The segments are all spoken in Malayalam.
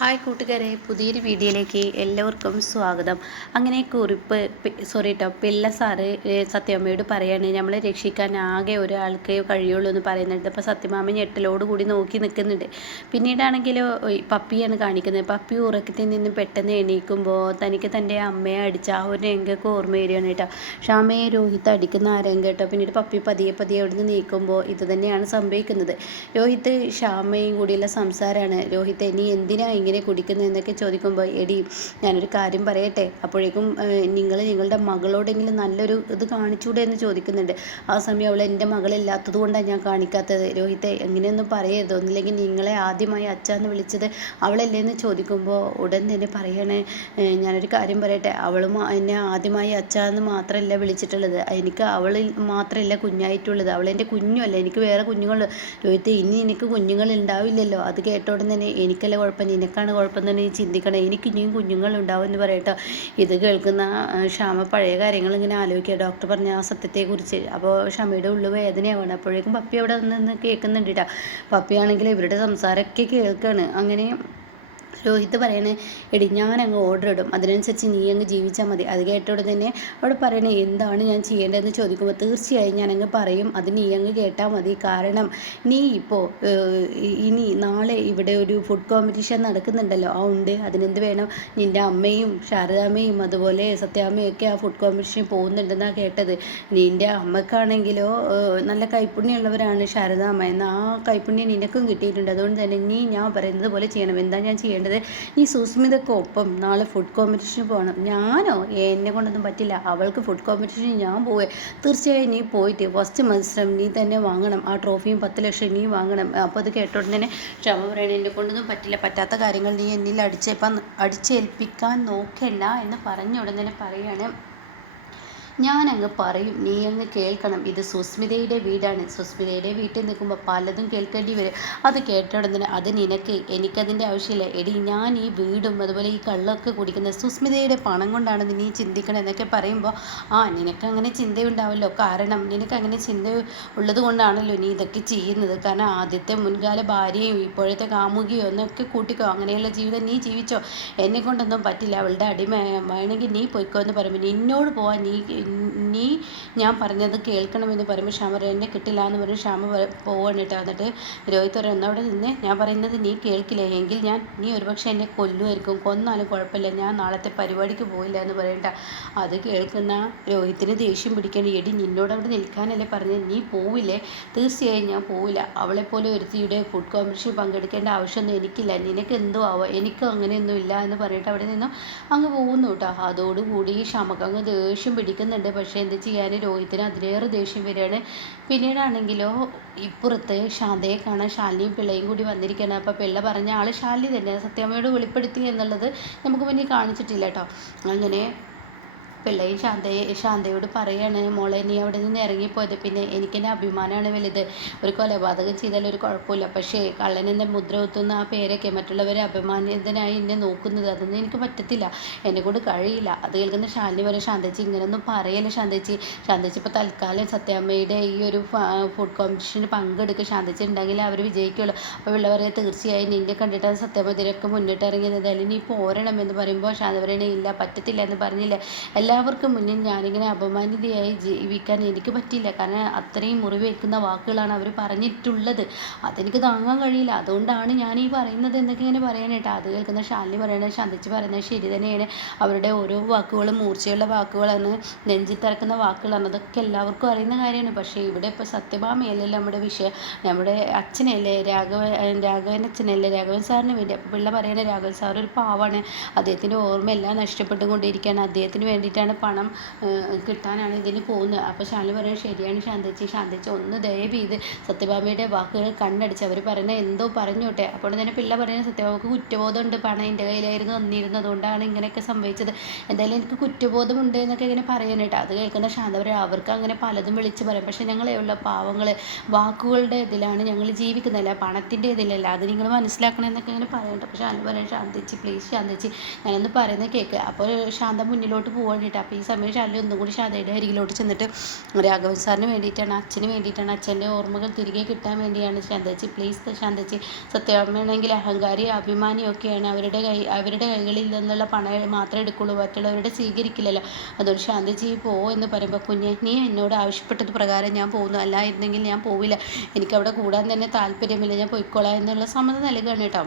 ഹായ് കൂട്ടുകാരെ, പുതിയൊരു വീഡിയോയിലേക്ക് എല്ലാവർക്കും സ്വാഗതം. അങ്ങനെ കുറിപ്പ് പിള്ള സാറ് സത്യമ്മയോട് പറയാണ് നമ്മളെ രക്ഷിക്കാൻ ആകെ ഒരാൾക്ക് കഴിയുള്ളൂ എന്ന് പറയുന്നുണ്ട്. അപ്പോൾ സത്യമാമ ഞെട്ടലോട് കൂടി നോക്കി നിൽക്കുന്നുണ്ട്. പിന്നീടാണെങ്കിലോ പപ്പിയാണ് കാണിക്കുന്നത്. പപ്പി ഉറക്കത്തിൽ നിന്നും പെട്ടെന്ന് എണീക്കുമ്പോൾ തനിക്ക് തൻ്റെ അമ്മയെ അടിച്ച ആ ഒരു രംഗമൊക്കെ ഓർമ്മ വരികയാണ് കേട്ടോ. ക്ഷാമയെ രോഹിത്ത് അടിക്കുന്ന ആ രംഗം കേട്ടോ. പിന്നീട് പപ്പി പതിയെ പതിയെ അവിടെ നിന്ന് നീക്കുമ്പോൾ ഇത് തന്നെയാണ് സംഭവിക്കുന്നത്. രോഹിത്ത് ക്ഷാമയും കൂടിയുള്ള സംസാരമാണ്. രോഹിത്ത് നീ എന്തിനാ ഇങ്ങനെ കുടിക്കുന്നതെന്നൊക്കെ ചോദിക്കുമ്പോൾ എടി ഞാനൊരു കാര്യം പറയട്ടെ, അപ്പോഴേക്കും നിങ്ങളുടെ മകളോടെങ്കിലും നല്ലൊരു ഇത് കാണിച്ചൂടെ എന്ന് ചോദിക്കുന്നുണ്ട്. ആ സമയം അവൾ എൻ്റെ മകളില്ലാത്തത് കൊണ്ടാണ് ഞാൻ കാണിക്കാത്തത്. രോഹിത്തെ എങ്ങനെയൊന്നും പറയരുത്, ഒന്നില്ലെങ്കിൽ നിങ്ങളെ ആദ്യമായി അച്ഛന്ന് വിളിച്ചത് അവളല്ലേ എന്ന് ചോദിക്കുമ്പോൾ ഉടൻ തന്നെ പറയണേ, ഞാനൊരു കാര്യം പറയട്ടെ, അവളും എന്നെ ആദ്യമായി അച്ഛന്ന് മാത്രമല്ല വിളിച്ചിട്ടുള്ളത്, എനിക്ക് അവളിൽ മാത്രമല്ല കുഞ്ഞായിട്ടുള്ളത്, അവളെൻ്റെ കുഞ്ഞുമല്ല, എനിക്ക് വേറെ കുഞ്ഞുങ്ങൾ. രോഹിത്തെ ഇനി എനിക്ക് കുഞ്ഞുങ്ങൾ ഉണ്ടാവില്ലല്ലോ. അത് കേട്ടോടെ തന്നെ എനിക്കല്ല കുഴപ്പം, നിനക്കാണ് കുഴപ്പം തന്നെ ചിന്തിക്കണം, എനിക്ക് ഇനിയും കുഞ്ഞുങ്ങളുണ്ടാവും എന്ന് പറയട്ടോ. ഇത് കേൾക്കുന്ന ക്ഷാമ പഴയ കാര്യങ്ങൾ ഇങ്ങനെ ആലോചിക്കുക, ഡോക്ടർ പറഞ്ഞ ആ സത്യത്തെക്കുറിച്ച്. അപ്പോൾ ക്ഷമയുടെ ഉള്ളു വേദനയാവണം. അപ്പോഴേക്കും പപ്പി അവിടെ നിന്ന് കേൾക്കുന്നുണ്ട് കേട്ടോ. പപ്പിയാണെങ്കിൽ ഇവരുടെ സംസാരമൊക്കെ കേൾക്കുകയാണ്. അങ്ങനെ രോഹിത്ത് പറയണേ, എടി ഞാൻ അങ്ങ് ഓർഡർ ഇടും, അതിനനുസരിച്ച് നീ അങ്ങ് ജീവിച്ചാൽ മതി. അത് കേട്ടോടെ തന്നെ അവിടെ പറയണേ, എന്താണ് ഞാൻ ചെയ്യേണ്ടതെന്ന് ചോദിക്കുമ്പോൾ തീർച്ചയായും ഞാൻ അങ്ങ് പറയും, അത് നീ അങ്ങ് കേട്ടാൽ മതി. കാരണം നീ ഇപ്പോൾ ഇനി നാളെ ഇവിടെ ഒരു ഫുഡ് കോമ്പറ്റീഷൻ നടക്കുന്നുണ്ടല്ലോ. ആ ഉണ്ട്, അതിനെന്ത് വേണം, നിൻ്റെ അമ്മയും ശാരദാമ്മയും അതുപോലെ സത്യാമ്മയും ഒക്കെ ആ ഫുഡ് കോമ്പറ്റീഷൻ പോകുന്നുണ്ടെന്നാണ് കേട്ടത്. നിൻ്റെ അമ്മക്കാണെങ്കിലോ നല്ല കൈപ്പുണ്യമുള്ളവരാണ് ശാരദാമ്മ, എന്നാൽ ആ കൈപ്പുണ്യം നിനക്കും കിട്ടിയിട്ടുണ്ട്. അതുകൊണ്ട് തന്നെ നീ ഞാൻ പറയുന്നത് പോലെ ചെയ്യണം. എന്താ ഞാൻ ചെയ്യേണ്ടത്? നീ സുസ്മിതക്കൊപ്പം നാളെ ഫുഡ് കോമ്പറ്റീഷന് പോകണം. ഞാനോ? എന്നെ കൊണ്ടൊന്നും പറ്റില്ല, അവൾക്ക് ഫുഡ് കോമ്പറ്റീഷന് ഞാൻ പോവേ. തീർച്ചയായും നീ പോയിട്ട് ഫസ്റ്റ് മത്സരം നീ തന്നെ വാങ്ങണം, ആ ട്രോഫിയും 10 ലക്ഷം നീ വാങ്ങണം. അപ്പോൾ അത് കേട്ടോടെ തന്നെ ക്ഷമ പറയണേ, എന്നെ കൊണ്ടൊന്നും പറ്റില്ല, പറ്റാത്ത കാര്യങ്ങൾ നീ എന്നിൽ അടിച്ചേൽപ്പിക്കാൻ നോക്കണ്ട എന്ന് പറഞ്ഞ ഉടൻ തന്നെ പറയാണ്, ഞാനങ്ങ് പറയും, നീ അങ്ങ് കേൾക്കണം. ഇത് സുസ്മിതയുടെ വീടാണ്. സുസ്മിതയുടെ വീട്ടിൽ നിൽക്കുമ്പോൾ പലതും കേൾക്കേണ്ടി വരും. അത് കേട്ടോടുന്നതിന് അത് നിനക്ക്, എനിക്കതിൻ്റെ ആവശ്യമില്ല. എടി ഞാൻ ഈ വീടും അതുപോലെ ഈ കള്ളൊക്കെ കുടിക്കുന്നത് സുസ്മിതയുടെ പണം കൊണ്ടാണ് നീ ചിന്തിക്കണം എന്നൊക്കെ പറയുമ്പോൾ, നിനക്കങ്ങനെ ചിന്തയുണ്ടാവല്ലോ, കാരണം നിനക്കങ്ങനെ ചിന്ത ഉള്ളത് കൊണ്ടാണല്ലോ നീ ഇതൊക്കെ ചെയ്യുന്നത്. കാരണം ആദ്യത്തെ മുൻകാല ഭാര്യയും ഇപ്പോഴത്തെ കാമുകിയോ എന്നൊക്കെ കൂട്ടിക്കോ, അങ്ങനെയുള്ള ജീവിതം നീ ജീവിച്ചോ, എന്നെ കൊണ്ടൊന്നും പറ്റില്ല, അവളുടെ അടിമ വേണമെങ്കിൽ നീ പൊയ്ക്കോ എന്ന് പറയുമ്പോൾ, നിന്നോട് പോവാൻ നീ ഞാൻ പറഞ്ഞത് കേൾക്കണമെന്ന് പറയുമ്പോൾ ക്ഷാമ എന്നെ കിട്ടില്ല എന്ന് പറഞ്ഞ് ക്ഷാമ പോവാണ് കേട്ടോ. എന്നിട്ട് രോഹിത് പറയും, ഒന്നവിടെ നിന്ന് ഞാൻ പറയുന്നത് നീ കേൾക്കില്ല എങ്കിൽ നീ ഒരുപക്ഷെ എന്നെ കൊല്ലുമായിരിക്കും, കൊന്നാലും കുഴപ്പമില്ല, ഞാൻ നാളത്തെ പരിപാടിക്ക് പോയില്ല എന്ന് പറയണ്ട. അത് കേൾക്കുന്ന രോഹിത്തിന് ദേഷ്യം പിടിക്കണം. എടി നിന്നോട് അവിടെ നിൽക്കാനല്ലേ പറഞ്ഞത്, നീ പോവില്ലേ? തീർച്ചയായും ഞാൻ പോവില്ല, അവളെപ്പോലെ ഒരുത്തിയുടെ ഫുഡ് കോമ്പറ്റീഷൻ പങ്കെടുക്കേണ്ട ആവശ്യമൊന്നും എനിക്കില്ല, നിനക്ക് എന്തോ ആവാം, എനിക്ക് അങ്ങനെയൊന്നും ഇല്ല എന്ന് പറഞ്ഞിട്ട് അവിടെ നിന്നും അങ്ങ് പോകുന്നു കേട്ടോ. അതോടുകൂടി ക്ഷമക്ക് അങ്ങ് ദേഷ്യം പിടിക്കുന്നുണ്ട്. പക്ഷേ എന്ത് ചെയ്യാൻ, രോഹിത്തിന് അതിലേറെ ദേഷ്യം വരികയാണ്. പിന്നീടാണെങ്കിലോ ഇപ്പുറത്ത് ശാന്തയെ കാണാൻ ശാലിനിയും പിള്ളയും കൂടി വന്നിരിക്കുകയാണ്. അപ്പോൾ പിള്ള പറഞ്ഞ ആൾ ശാലിനി തന്നെ സത്യാമ്മയോട് വെളിപ്പെടുത്തി എന്നുള്ളത് നമുക്ക് മുന്നിൽ കാണിച്ചിട്ടില്ല കേട്ടോ. അങ്ങനെ പിള്ളയും ശാന്തയോട് പറയാണ്, മോളെ നീ അവിടെ നിന്ന് ഇറങ്ങിപ്പോയത് പിന്നെ എനിക്കെന്നെ അഭിമാനമാണ് വലുത്, ഒരു കൊലപാതകം ചെയ്താൽ ഒരു കുഴപ്പമില്ല, പക്ഷേ കള്ളനെന്നെ മുദ്ര കുത്തുന്ന ആ പേരൊക്കെ മറ്റുള്ളവരെ അഭിമാനിതനായി എന്നെ നോക്കുന്നത്, അതൊന്നും എനിക്ക് പറ്റത്തില്ല, എന്നെക്കൊണ്ട് കഴിയില്ല. അത് കേൾക്കുന്ന ശാലിനി പറയും, ശാന്തച്ചി ഇങ്ങനെയൊന്നും പറയല്ലേ ശാന്തച്ചി ഇപ്പോൾ തൽക്കാലം സത്യാമ്മയുടെ ഈ ഒരു ഫുഡ് കോമ്പറ്റീഷന് പങ്കെടുക്കുക, ശാന്തച്ചി ഉണ്ടെങ്കിൽ അവർ വിജയിക്കുള്ളൂ. അപ്പോൾ പിള്ള പറയാം, തീർച്ചയായും നിന്നെ കണ്ടിട്ടാണ് സത്യാമ്മ ഇതിനൊക്കെ മുന്നിട്ട് ഇറങ്ങിയത്, എന്തായാലും നീ പോരണം എന്ന് പറയുമ്പോൾ ശാന്ത പറയണേ, ഇല്ല പറ്റത്തില്ല എന്ന് പറഞ്ഞില്ലേ, എല്ലാവർക്കും മുന്നിൽ ഞാനിങ്ങനെ അപമാനിതയായി ജീവിക്കാൻ എനിക്ക് പറ്റില്ല, കാരണം അത്രയും മുറിവേൽക്കുന്ന വാക്കുകളാണ് അവർ പറഞ്ഞിട്ടുള്ളത്, അതെനിക്ക് താങ്ങാൻ കഴിയില്ല, അതുകൊണ്ടാണ് ഞാൻ ഈ പറയുന്നത് എന്നൊക്കെ ഇങ്ങനെ പറയാനായിട്ട്. അത് കേൾക്കുന്ന ശാലിനി പറയണത്, ശാന്തിച്ച് പറയുന്നത് ശരി തന്നെയാണ്, അവരുടെ ഓരോ വാക്കുകളും മൂർച്ചയുള്ള വാക്കുകളാണ്, നെഞ്ചിത്തിറക്കുന്ന വാക്കുകളാണ്, അതൊക്കെ എല്ലാവർക്കും അറിയുന്ന കാര്യമാണ്. പക്ഷേ ഇവിടെ ഇപ്പോൾ സത്യഭാമയല്ലല്ലോ നമ്മുടെ വിഷയം, നമ്മുടെ അച്ഛനല്ലേ, രാഘവൻ അച്ഛനല്ലേ, രാഘവൻ സാറിന് വേണ്ടി. അപ്പോൾ പിള്ള പറയണ, രാഘവൻ സാർ ഒരു പാവാണ്, അദ്ദേഹത്തിൻ്റെ ഓർമ്മയെല്ലാം നഷ്ടപ്പെട്ടുകൊണ്ടിരിക്കുകയാണ്, അദ്ദേഹത്തിന് വേണ്ടിയിട്ടാണ് പണം കിട്ടാനാണ് ഇതിന് പോകുന്നത്. അപ്പോൾ ശാലിനി പറയുന്നത് ശരിയാണ് ശാന്തച്ചി ഒന്ന് ദയവ് ചെയ്ത് സത്യഭാമയുടെ വാക്കുകൾ കണ്ണടിച്ച്, അവർ പറയുന്നത് എന്തോ പറഞ്ഞോട്ടെ. അപ്പോൾ തന്നെ പിള്ള പറയുന്നത്, സത്യഭാമക്ക് കുറ്റബോധമുണ്ട്, പണം എൻ്റെ കയ്യിലായിരുന്നു വന്നിരുന്നത്, അതുകൊണ്ടാണ് ഇങ്ങനെയൊക്കെ സംഭവിച്ചത്, എന്തായാലും എനിക്ക് കുറ്റബോധമുണ്ട് എന്നൊക്കെ ഇങ്ങനെ പറയാനായിട്ട്. അത് കേൾക്കുന്ന ശാന്ത പറയും, അവർക്ക് അങ്ങനെ പലതും വിളിച്ച് പറയും, പക്ഷേ ഞങ്ങളെയുള്ള പാവങ്ങൾ വാക്കുകളുടെ ഇതിലാണ് ഞങ്ങൾ ജീവിക്കുന്നില്ല, പണത്തിൻ്റെ ഇതിലല്ല, അത് നിങ്ങൾ മനസ്സിലാക്കണം എന്നൊക്കെ ഇങ്ങനെ പറയണ്ട. അപ്പോൾ ശാന്ത പറയും, ശാന്തച്ചി പ്ലീസ് ശാന്തച്ചി ഞാനൊന്ന് പറയുന്നത് കേൾക്ക്. അപ്പോൾ ശാന്ത മുന്നിലോട്ട് പോവാണ് കേട്ടോ. അപ്പോൾ ഈ സമയം ശാലിനി ഒന്നും കൂടി ശാന്തയുടെ അരികിലോട്ട് ചെന്നിട്ട് രാഘവൻ സാറിന് വേണ്ടിയിട്ടാണ്, അച്ഛന് വേണ്ടിയിട്ടാണ്, അച്ഛൻ്റെ ഓർമ്മകൾ തിരികെ കിട്ടാൻ വേണ്ടിയാണ് ശാന്തേച്ചി, പ്ലീസ് ശാന്തേച്ചി. സത്യഭാമയാണെങ്കിൽ അഹങ്കാരി അഭിമാനിയൊക്കെയാണ്, അവരുടെ കൈകളിൽ നിന്നുള്ള പണം മാത്രമേ എടുക്കുള്ളൂ, മറ്റുള്ളവരുടെ സ്വീകരിക്കില്ലല്ലോ. അതുകൊണ്ട് ശാന്തേച്ചി പോ എന്ന് പറയുമ്പോൾ, കുഞ്ഞെ നീ എന്നോട് ആവശ്യപ്പെട്ടത് പ്രകാരം ഞാൻ പോകുന്നു, അല്ലായിരുന്നെങ്കിൽ ഞാൻ പോവില്ല, എനിക്കവിടെ കൂടാൻ തന്നെ താല്പര്യമില്ല, ഞാൻ പോയിക്കോളാം എന്നുള്ള സമ്മതം നൽകുകയാണ് കേട്ടോ.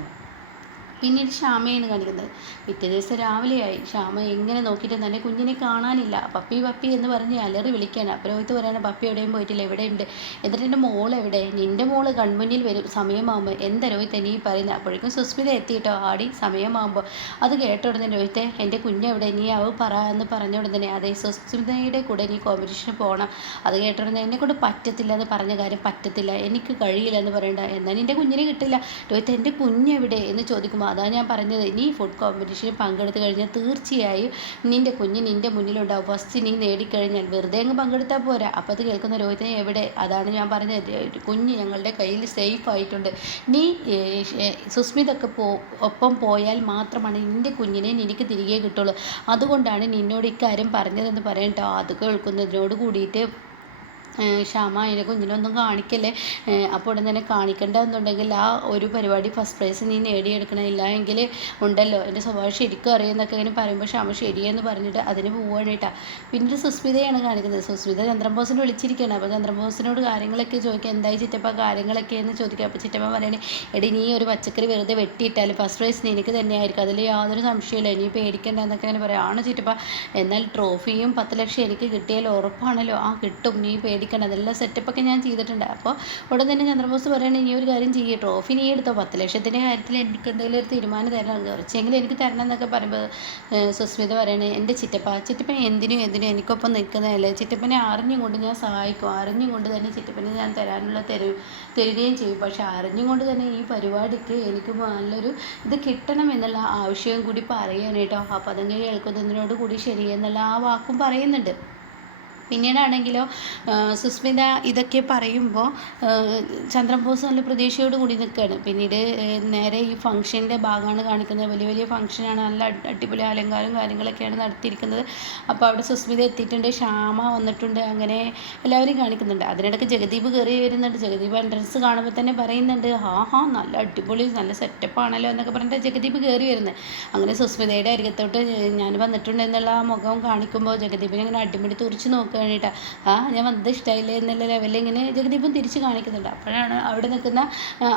പിന്നീട് ശ്യാമയാണ് കാണിക്കുന്നത്. പിറ്റേ ദിവസം രാവിലെയായി. ശ്യാമ എങ്ങനെ നോക്കിയിട്ട് തന്നെ കുഞ്ഞിനെ കാണാനില്ല. പപ്പി പപ്പി എന്ന് പറഞ്ഞ് അലറി വിളിക്കുകയാണ്. അപ്പോൾ രോഹിത്ത് പറയുകയാണ്, പപ്പി എവിടെയും പോയിട്ടില്ല, എവിടെയുണ്ട്? എന്നിട്ട് എൻ്റെ മോൾ എവിടെ? നിൻ്റെ മോള് കൺമുന്നിൽ വരും സമയമാകുമ്പോൾ. എന്താ രോഹിത്ത് നീ പറയുന്നത്? അപ്പോഴേക്കും സുസ്മിത എത്തിയിട്ടോ. ആടി സമയമാകുമ്പോൾ. അത് കേട്ട ഉടനെ രോഹിത്തെ, എൻ്റെ കുഞ്ഞെവിടെ? നീ പറ എന്ന് പറഞ്ഞ ഉടനെ, അതെ സുസ്മിതയുടെ കൂടെ നീ കോമ്പറ്റീഷന് പോകണം. അത് കേട്ട ഉടനെ എന്നെക്കൊണ്ട് പറ്റത്തില്ല എന്ന് പറഞ്ഞ കാര്യം പറ്റത്തില്ല, എനിക്ക് കഴിയില്ല എന്ന് പറയണ്ട. എന്നാൽ നിൻ്റെ കുഞ്ഞിനെ കിട്ടില്ല. രോഹിത്ത് എൻ്റെ കുഞ്ഞെവിടെ എന്ന് ചോദിക്കുമ്പോൾ, അതാണ് ഞാൻ പറഞ്ഞത്, നീ ഫുഡ് കോമ്പറ്റീഷനിൽ പങ്കെടുത്ത് കഴിഞ്ഞാൽ തീർച്ചയായും നിൻ്റെ കുഞ്ഞ് നിൻ്റെ മുന്നിലുണ്ടാവും. ഫസ്റ്റ് നീ നേടിക്കഴിഞ്ഞാൽ വെറുതെ അങ്ങ് പങ്കെടുത്താൽ പോരാ. അപ്പോൾ അത് കേൾക്കുന്ന രോഹിത്തിനെ, എവിടെ? അതാണ് ഞാൻ പറഞ്ഞത്, കുഞ്ഞ് ഞങ്ങളുടെ കയ്യിൽ സേഫ് ആയിട്ടുണ്ട്. നീ സുസ്മിതൊക്കെ ഒപ്പം പോയാൽ മാത്രമാണ് നിൻ്റെ കുഞ്ഞിനെ നിനക്ക് തിരികെ കിട്ടുള്ളൂ. അതുകൊണ്ടാണ് നിന്നോട് ഇക്കാര്യം പറഞ്ഞതെന്ന് പറയട്ടോ. അത് കേൾക്കുന്നതിനോട് കൂടിയിട്ട് ശ്യാമ അതിനെ കുഞ്ഞിനൊന്നും കാണിക്കല്ലേ, അപ്പോൾ ഉടൻ തന്നെ കാണിക്കേണ്ടതെന്നുണ്ടെങ്കിൽ ആ ഒരു പരിപാടി ഫസ്റ്റ് പ്രൈസ് നീ നേടിയെടുക്കണം, ഇല്ല എങ്കിൽ ഉണ്ടല്ലോ എൻ്റെ സ്വഭാവം ശരിക്കും അറിയുമെന്നൊക്കെ ഇങ്ങനെ പറയുമ്പോൾ ശ്യാമ ശരിയെന്ന് പറഞ്ഞിട്ട് അതിന് പോവുകയാണ് കേട്ടോ. പിന്നീട് സുസ്മിതയാണ് കാണിക്കുന്നത്. സുസ്മിത ചന്ദ്രബോസിനെ വിളിച്ചിരിക്കുകയാണ്. അപ്പോൾ ചന്ദ്രബോസിനോട് കാര്യങ്ങളൊക്കെ ചോദിക്കുക, എന്തായി ചിറ്റപ്പ കാര്യങ്ങളൊക്കെ എന്ന് ചോദിക്കുക. അപ്പോൾ ചിറ്റപ്പ പറയണേ, എടി നീ ഒരു പച്ചക്കറി വെറുതെ വെട്ടിയിട്ടാൽ ഫസ്റ്റ് പ്രൈസ് നിനക്ക് തന്നെയായിരിക്കും, അതിൽ യാതൊരു സംശയമില്ല, നീ പേടിക്കേണ്ട എന്നൊക്കെ അങ്ങനെ പറയാം. ആണ് ചിറ്റപ്പ, എന്നാൽ ട്രോഫിയും 10 ലക്ഷം എനിക്ക് കിട്ടിയാൽ ഉറപ്പാണല്ലോ? ആ കിട്ടും, നീ പേടിക്കണം, അതെല്ലാം സെറ്റപ്പൊക്കെ ഞാൻ ചെയ്തിട്ടുണ്ട്. അപ്പോൾ ഉടൻ തന്നെ ചന്ദ്രബോസ് പറയുകയാണെങ്കിൽ, നീ ഒരു കാര്യം ചെയ്യുക, ട്രോഫി നീ എടുത്തോ, 10 ലക്ഷത്തിൻ്റെ കാര്യത്തിൽ എനിക്ക് എന്തെങ്കിലും ഒരു തീരുമാനം തരണം, കുറച്ചെങ്കിലും എനിക്ക് തരണം എന്നൊക്കെ പറയുമ്പോൾ സുസ്മിത പറയണേ, എൻ്റെ ചിറ്റപ്പ എന്തിനും എനിക്കൊപ്പം നിൽക്കുന്നതല്ലേ, ചിറ്റപ്പനെ അറിഞ്ഞും കൊണ്ട് ഞാൻ സഹായിക്കും, അറിഞ്ഞും കൊണ്ട് തന്നെ ചിറ്റപ്പനെ ഞാൻ തരുകയും ചെയ്യും. പക്ഷെ അറിഞ്ഞും കൊണ്ട് തന്നെ ഈ പരിപാടിക്ക് എനിക്ക് നല്ലൊരു ഇത് കിട്ടണം എന്നുള്ള ആവശ്യവും കൂടി പറയാനായിട്ടോ. അപ്പോൾ അതങ്ങനെ കേൾക്കുന്നതിനോട് കൂടി ശരിയെന്നുള്ള ആ വാക്കും പറയുന്നുണ്ട്. പിന്നീടാണെങ്കിലോ സുസ്മിത ഇതൊക്കെ പറയുമ്പോൾ ചന്ദ്രബോസ് നല്ല പ്രതീക്ഷയോട് കൂടി നിൽക്കുകയാണ്. പിന്നീട് നേരെ ഈ ഫംഗ്ഷൻ്റെ ഭാഗമാണ് കാണിക്കുന്നത്. വലിയ ഫംഗ്ഷനാണ്, നല്ല അടിപൊളി അലങ്കാരവും കാര്യങ്ങളൊക്കെയാണ് നടത്തിയിരിക്കുന്നത്. അപ്പോൾ അവിടെ സുസ്മിത എത്തിയിട്ടുണ്ട്, ശ്യാമ വന്നിട്ടുണ്ട്, അങ്ങനെ എല്ലാവരും കാണിക്കുന്നുണ്ട്. അതിനിടയ്ക്ക് ജഗദീപ് കയറി വരുന്നുണ്ട്. ജഗദീപ് എൻട്രൻസ് കാണുമ്പോൾ തന്നെ പറയുന്നുണ്ട്, നല്ല അടിപൊളി നല്ല സെറ്റപ്പാണല്ലോ എന്നൊക്കെ പറഞ്ഞിട്ട് ജഗദീപ് കയറി വരുന്നത്. അങ്ങനെ സുസ്മിതയുടെ അരികത്തോട്ട് ഞാൻ വന്നിട്ടുണ്ട് എന്നുള്ള മുഖം കാണിക്കുമ്പോൾ ജഗദീപിനെ ഇങ്ങനെ അടിമുടി തുറിച്ച് നോക്കുക വേണ്ടിയിട്ടാ, ഞാൻ വന്നത് ഇഷ്ടമായില്ലേ എന്നുള്ള ലെവലിൽ ഇങ്ങനെ ജഗദീപും തിരിച്ച് കാണിക്കുന്നുണ്ട്. അപ്പോഴാണ് അവിടെ നിൽക്കുന്ന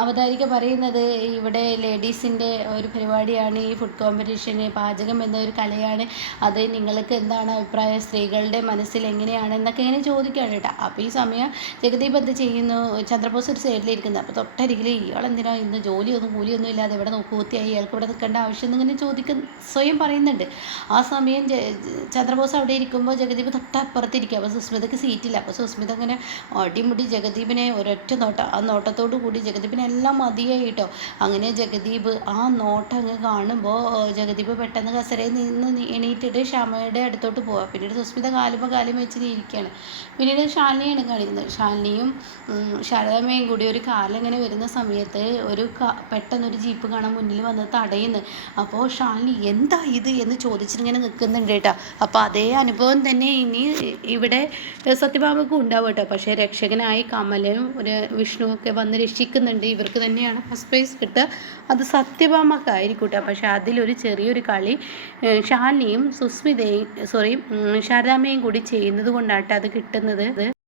അവതാരിക പറയുന്നത്, ഇവിടെ ലേഡീസിൻ്റെ ഒരു പരിപാടിയാണ് ഈ ഫുഡ് കോമ്പറ്റീഷന്, പാചകം എന്നൊരു കലയാണ്, അത് നിങ്ങൾക്ക് എന്താണ് അഭിപ്രായം, സ്ത്രീകളുടെ മനസ്സിൽ എങ്ങനെയാണ് എന്നൊക്കെ ഇങ്ങനെ ചോദിക്കുകയാണ് കേട്ടോ. അപ്പോൾ ഈ സമയം ജഗദീപ് എന്ത് ചെയ്യുന്നു, ചന്ദ്രബോസ് ഒരു സൈഡിലിരിക്കുന്നത്. അപ്പോൾ തൊട്ടരികിൽ ഇയാളെന്തിനാ ഇന്ന് കൂലിയൊന്നും ഇല്ലാതെ ഇവിടെ കൂത്തിയായി, ഇയാൾക്ക് ഇവിടെ നിൽക്കേണ്ട ആവശ്യം ഇങ്ങനെ സ്വയം പറയുന്നുണ്ട്. ആ സമയം ചന്ദ്രബോസ് അവിടെ ഇരിക്കുമ്പോൾ ജഗദീപ് തൊട്ടപ്പുറത്തിരിക്കും. അപ്പോൾ സുസ്മിതയ്ക്ക് സീറ്റില്ല. അപ്പോൾ സുസ്മിത അങ്ങനെ അടിമുടി ജഗദീപിനെ ഒരൊറ്റ നോട്ടം, ആ നോട്ടത്തോടു കൂടി ജഗദീപിനെല്ലാം മതിയായി കേട്ടോ. അങ്ങനെ ജഗദീപ് ആ നോട്ടം അങ്ങ് കാണുമ്പോൾ ജഗദീപ് പെട്ടെന്ന് കസരയിൽ നിന്ന് എണീറ്റിട്ട് ശ്യാമയുടെ അടുത്തോട്ട് പോവാം. പിന്നീട് സുസ്മിത കാലും വെച്ചിട്ട് ഇരിക്കുകയാണ്. പിന്നീട് ശാലിനിയാണ് കാണിക്കുന്നത്. ശാലിനിയും ശാരദാമ്മയും കൂടി ഒരു കാലിങ്ങനെ വരുന്ന സമയത്ത് പെട്ടെന്നൊരു ജീപ്പ് കാണാൻ മുന്നിൽ വന്ന് തടയുന്നു. അപ്പോൾ ശാലിനി എന്താ ഇത് എന്ന് ചോദിച്ചിട്ടിങ്ങനെ നിൽക്കുന്നുണ്ട് കേട്ടോ. അപ്പോൾ അതേ അനുഭവം തന്നെ ഇനി ഇവിടെ സത്യഭാമക്കും ഉണ്ടാവും കേട്ടോ. പക്ഷേ രക്ഷകനായി കമലും വിഷ്ണുവൊക്കെ വന്ന് രക്ഷിക്കുന്നുണ്ട്. ഇവർക്ക് തന്നെയാണ് ഫസ്റ്റ് പ്രൈസ് കിട്ടുക, അത് സത്യഭാമക്കായിരിക്കും കേട്ടോ. പക്ഷേ അതിലൊരു ചെറിയൊരു കളി ശാലിനിയും ശാരദാമ്മയും കൂടി ചെയ്യുന്നത് കൊണ്ടാട്ടോ അത് കിട്ടുന്നത്.